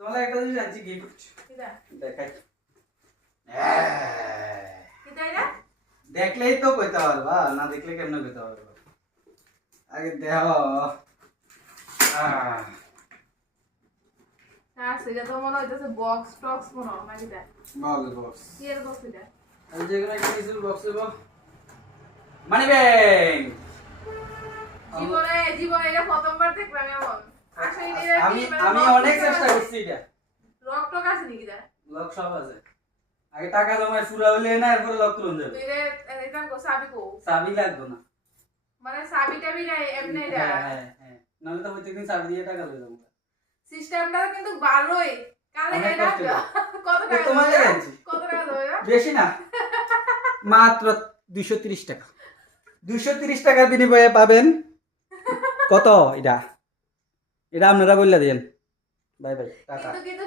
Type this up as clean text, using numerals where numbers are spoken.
তোমার একটা জিনিস আনছি গিফট কিটা দেখাই কিটা এটা দেখলেই তো কইতে পারবা না দেখলে কেমনে কইতে পারবা আগে দেখো সেটা তো মনে হইতেছে বক্স টক্স মনে হয় না কিটা বক্স কি এর বক্স এটা আর যেগুলো একটা কিছু বক্স দেব মানি ব্যাগ জীবনে এটা প্রথমবার দেখলাম এমন আসলে এটা আমি অনেক চেষ্টা করছি এটা রক টক আছে নাকি এটা লক সব আছে আগে টাকা জমায় পুরা হইলে না এরপর লক করুন যাবে এটা কো চাবি কো চাবি লাগবে না মানে চাবি টাবি নাই এমনি এটা হ্যাঁ নাহলে তো প্রত্যেকদিন চাবি দিয়ে টাকা লয়ে যাবো সিস্টেমটা কিন্তু ভালোই কালে অনেক এটা কষ্ট কত টাকা তোমার দেবে? লেগেছে কত টাকা দেবে এটা? বেশি না মাত্র 230 টাকা 230 টাকার বিনিময়ে পাবেন কত এটা এটা আপনারা বললা দেন বাই বাই টাটা কিন্তু